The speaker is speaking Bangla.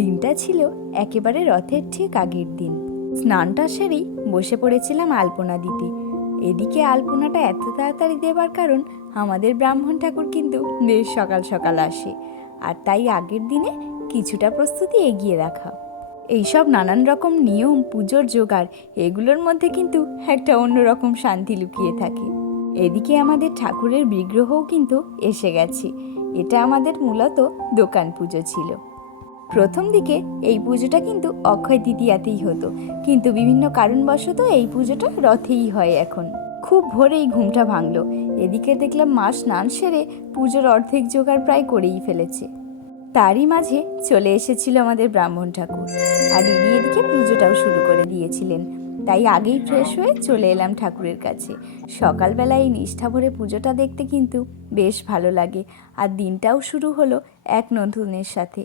দিনটা ছিল একেবারে রথের ঠিক আগের দিন। স্নানটা সেরেই বসে পড়েছিলাম আলপনা দিতে। এদিকে আলপনাটা এত তাড়াতাড়ি দেবার কারণ আমাদের ব্রাহ্মণ ঠাকুর কিন্তু বেশ সকাল সকাল আসে, আর তাই আগের দিনে কিছুটা প্রস্তুতি এগিয়ে রাখা। এইসব নানান রকম নিয়ম, পুজোর জোগাড়, এগুলোর মধ্যে কিন্তু একটা অন্যরকম শান্তি লুকিয়ে থাকে। এদিকে আমাদের ঠাকুরের বিগ্রহও কিন্তু এসে গেছে। এটা আমাদের মূলত দোকান পুজো ছিল। প্রথম দিকে এই পুজোটা কিন্তু অক্ষয় তৃতীয়াতেই হতো, কিন্তু বিভিন্ন কারণবশত এই পুজোটা রথেই হয় এখন। খুব ভোরেই ঘুমটা ভাঙলো। এদিকে দেখলাম মা স্নান সেরে পুজোর অর্ধেক জোগাড় প্রায় করেই ফেলেছে। তারই মাঝে চলে এসেছিল আমাদের ব্রাহ্মণ ঠাকুর, আর ইনি এদিকে পুজোটাও শুরু করে দিয়েছিলেন। তাই আগেই ফ্রেশ হয়ে চলে এলাম ঠাকুরের কাছে। সকালবেলায় এই নিষ্ঠা ভরে পুজোটা দেখতে কিন্তু বেশ ভালো লাগে, আর দিনটাও শুরু হলো এক নতুনের সাথে।